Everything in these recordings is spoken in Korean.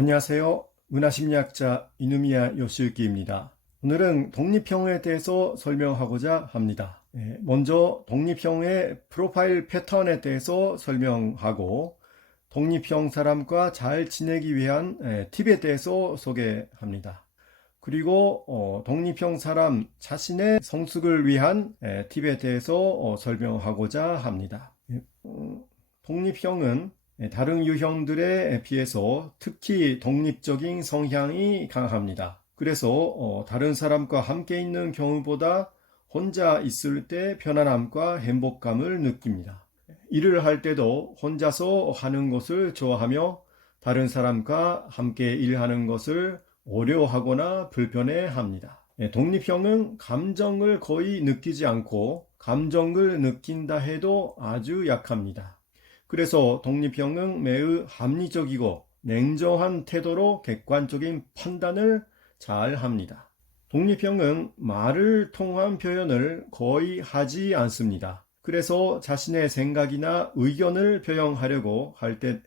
안녕하세요. 문화심리학자 이누미야 요시유키입니다. 오늘은 독립형에 대해서 설명하고자 합니다. 먼저 독립형의 프로파일 패턴에 대해서 설명하고 독립형 사람과 잘 지내기 위한 팁에 대해서 소개합니다. 그리고 독립형 사람 자신의 성숙을 위한 팁에 대해서 설명하고자 합니다. 독립형은 다른 유형들에 비해서 특히 독립적인 성향이 강합니다. 그래서 다른 사람과 함께 있는 경우보다 혼자 있을 때 편안함과 행복감을 느낍니다. 일을 할 때도 혼자서 하는 것을 좋아하며 다른 사람과 함께 일하는 것을 어려워하거나 불편해합니다. 독립형은 감정을 거의 느끼지 않고 감정을 느낀다 해도 아주 약합니다. 그래서 독립형은 매우 합리적이고 냉정한 태도로 객관적인 판단을 잘 합니다. 독립형은 말을 통한 표현을 거의 하지 않습니다. 그래서 자신의 생각이나 의견을 표현하려고 할 때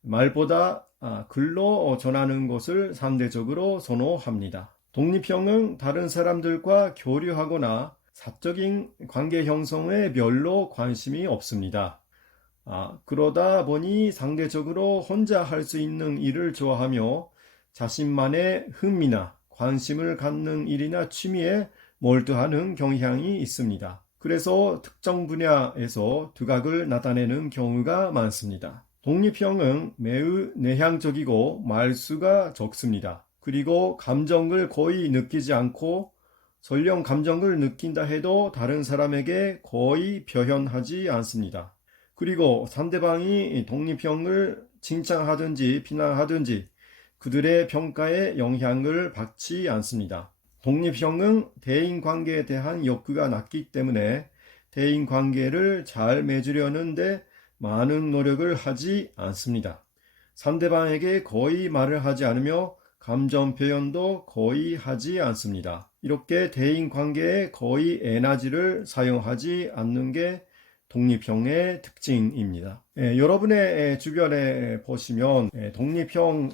말보다 글로 전하는 것을 상대적으로 선호합니다. 독립형은 다른 사람들과 교류하거나 사적인 관계 형성에 별로 관심이 없습니다. 그러다 보니 상대적으로 혼자 할 수 있는 일을 좋아하며 자신만의 흥미나 관심을 갖는 일이나 취미에 몰두하는 경향이 있습니다. 그래서 특정 분야에서 두각을 나타내는 경우가 많습니다. 독립형은 매우 내향적이고 말수가 적습니다. 그리고 감정을 거의 느끼지 않고 설령 감정을 느낀다 해도 다른 사람에게 거의 표현하지 않습니다. 그리고 상대방이 독립형을 칭찬하든지 비난하든지 그들의 평가에 영향을 받지 않습니다. 독립형은 대인관계에 대한 욕구가 낮기 때문에 대인관계를 잘 맺으려는데 많은 노력을 하지 않습니다. 상대방에게 거의 말을 하지 않으며 감정 표현도 거의 하지 않습니다. 이렇게 대인관계에 거의 에너지를 사용하지 않는 게 독립형의 특징입니다. 여러분의 주변에 보시면 독립형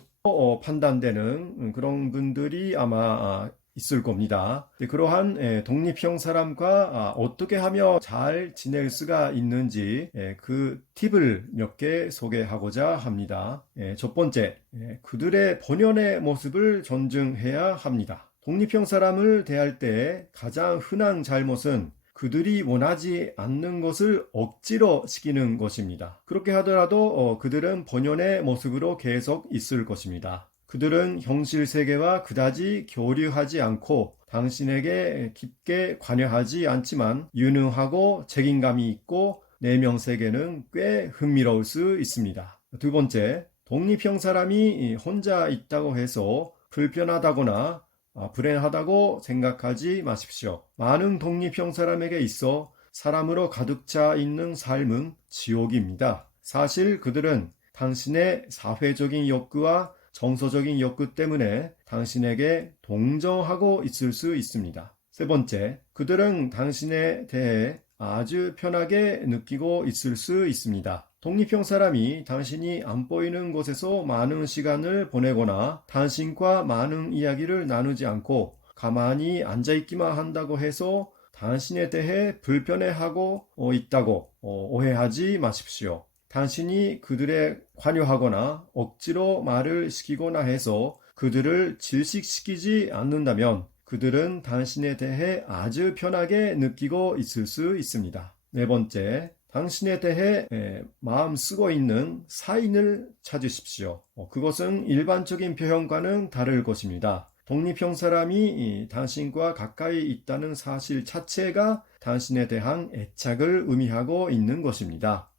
판단되는 그런 분들이 아마 있을 겁니다. 그러한 독립형 사람과 어떻게 하면 잘 지낼 수가 있는지 그 팁을 몇 개 소개하고자 합니다. 첫 번째, 그들의 본연의 모습을 존중해야 합니다. 독립형 사람을 대할 때 가장 흔한 잘못은 그들이 원하지 않는 것을 억지로 시키는 것입니다. 그렇게 하더라도 그들은 본연의 모습으로 계속 있을 것입니다. 그들은 현실 세계와 그다지 교류하지 않고 당신에게 깊게 관여하지 않지만 유능하고 책임감이 있고 내면 세계는 꽤 흥미로울 수 있습니다. 두 번째, 독립형 사람이 혼자 있다고 해서 불편하다거나 불행하다고 생각하지 마십시오. 많은 독립형 사람에게 있어 사람으로 가득 차 있는 삶은 지옥입니다. 사실 그들은 당신의 사회적인 욕구와 정서적인 욕구 때문에 당신에게 동정하고 있을 수 있습니다. 세 번째, 그들은 당신에 대해 아주 편하게 느끼고 있을 수 있습니다. 독립형 사람이 당신이 안 보이는 곳에서 많은 시간을 보내거나 당신과 많은 이야기를 나누지 않고 가만히 앉아있기만 한다고 해서 당신에 대해 불편해하고 있다고 오해하지 마십시오. 당신이 그들에 관여하거나 억지로 말을 시키거나 해서 그들을 질식시키지 않는다면 그들은 당신에 대해 아주 편하게 느끼고 있을 수 있습니다. 네 번째, 당신에 대해 마음 쓰고 있는 사인을 찾으십시오. 그것은 일반적인 표현과는 다를 것입니다. 독립형 사람이 당신과 가까이 있다는 사실 자체가 당신에 대한 애착을 의미하고 있는 것입니다.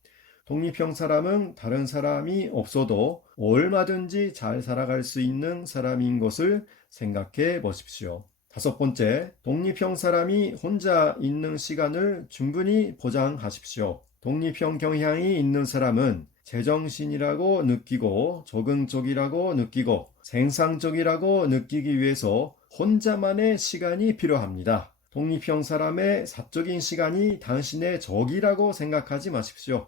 독립형 사람은 다른 사람이 없어도 얼마든지 잘 살아갈 수 있는 사람인 것을 생각해 보십시오. 다섯 번째, 독립형 사람이 혼자 있는 시간을 충분히 보장하십시오. 독립형 경향이 있는 사람은 제정신이라고 느끼고 적응적이라고 느끼고 생산적이라고 느끼기 위해서 혼자만의 시간이 필요합니다. 독립형 사람의 사적인 시간이 당신의 적이라고 생각하지 마십시오.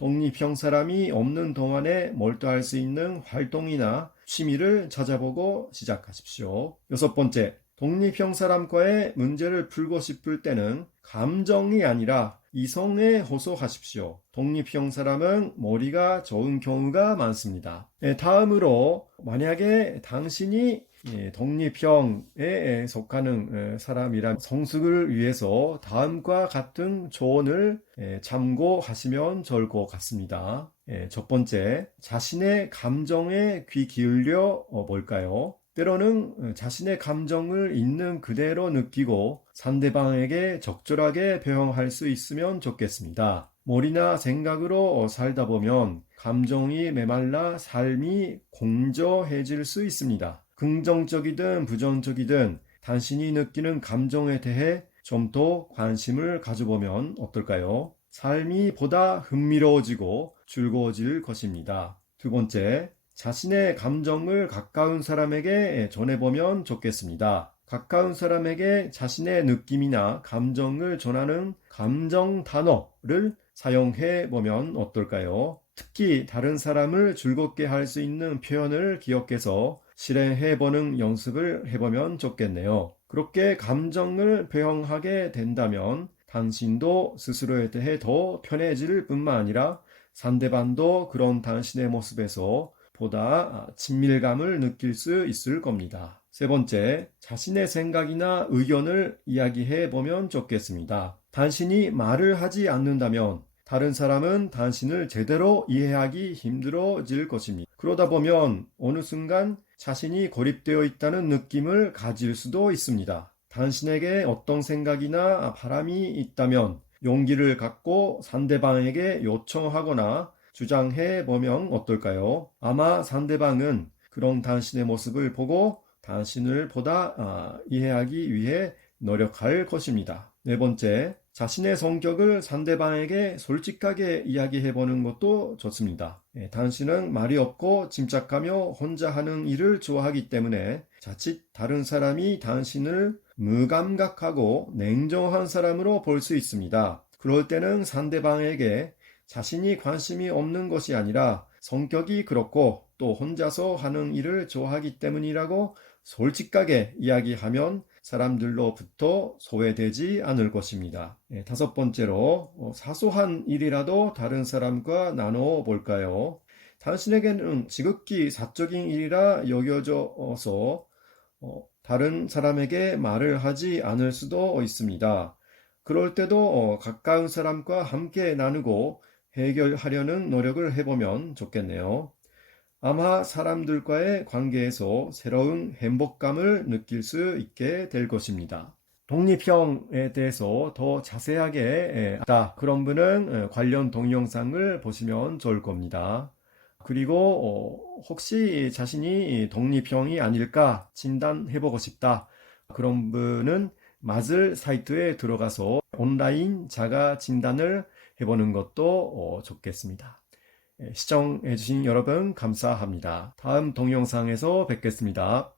독립형 사람이 없는 동안에 몰두할 수 있는 활동이나 취미를 찾아보고 시작하십시오. 여섯 번째, 독립형 사람과의 문제를 풀고 싶을 때는 감정이 아니라 이성에 호소하십시오. 독립형 사람은 머리가 좋은 경우가 많습니다. 다음으로 만약에 당신이 독립형에 속하는 사람이라 성숙을 위해서 다음과 같은 조언을 참고하시면 좋을 것 같습니다. 첫 번째, 자신의 감정에 귀 기울여 볼까요? 때로는 자신의 감정을 있는 그대로 느끼고 상대방에게 적절하게 표현할 수 있으면 좋겠습니다. 머리나 생각으로 살다 보면 감정이 메말라 삶이 공저해질 수 있습니다. 긍정적이든 부정적이든 당신이 느끼는 감정에 대해 좀 더 관심을 가져보면 어떨까요? 삶이 보다 흥미로워지고 즐거워질 것입니다. 두 번째, 자신의 감정을 가까운 사람에게 전해보면 좋겠습니다. 가까운 사람에게 자신의 느낌이나 감정을 전하는 감정 단어를 사용해 보면 어떨까요? 특히 다른 사람을 즐겁게 할 수 있는 표현을 기억해서 실행해 보는 연습을 해보면 좋겠네요. 그렇게 감정을 표현하게 된다면 당신도 스스로에 대해 더 편해질 뿐만 아니라 상대방도 그런 당신의 모습에서 보다 친밀감을 느낄 수 있을 겁니다. 세 번째, 자신의 생각이나 의견을 이야기해 보면 좋겠습니다. 당신이 말을 하지 않는다면 다른 사람은 당신을 제대로 이해하기 힘들어질 것입니다. 그러다 보면 어느 순간 자신이 고립되어 있다는 느낌을 가질 수도 있습니다. 당신에게 어떤 생각이나 바람이 있다면 용기를 갖고 상대방에게 요청하거나 주장해 보면 어떨까요? 아마 상대방은 그런 당신의 모습을 보고 당신을 보다 이해하기 위해 노력할 것입니다. 네 번째, 자신의 성격을 상대방에게 솔직하게 이야기해 보는 것도 좋습니다. 당신은 말이 없고 침착하며 혼자 하는 일을 좋아하기 때문에 자칫 다른 사람이 당신을 무감각하고 냉정한 사람으로 볼 수 있습니다. 그럴 때는 상대방에게 자신이 관심이 없는 것이 아니라 성격이 그렇고 또 혼자서 하는 일을 좋아하기 때문이라고 솔직하게 이야기하면 사람들로부터 소외되지 않을 것입니다. 다섯 번째로 사소한 일이라도 다른 사람과 나눠 볼까요? 당신에게는 지극히 사적인 일이라 여겨져서 다른 사람에게 말을 하지 않을 수도 있습니다. 그럴 때도 가까운 사람과 함께 나누고 해결하려는 노력을 해보면 좋겠네요. 아마 사람들과의 관계에서 새로운 행복감을 느낄 수 있게 될 것입니다. 독립형에 대해서 더 자세하게 알다 그런 분은 관련 동영상을 보시면 좋을 겁니다. 그리고 혹시 자신이 독립형이 아닐까 진단해보고 싶다 그런 분은 마즐 사이트에 들어가서 온라인 자가 진단을 해보는 것도 좋겠습니다. 시청해주신 여러분 감사합니다. 다음 동영상에서 뵙겠습니다.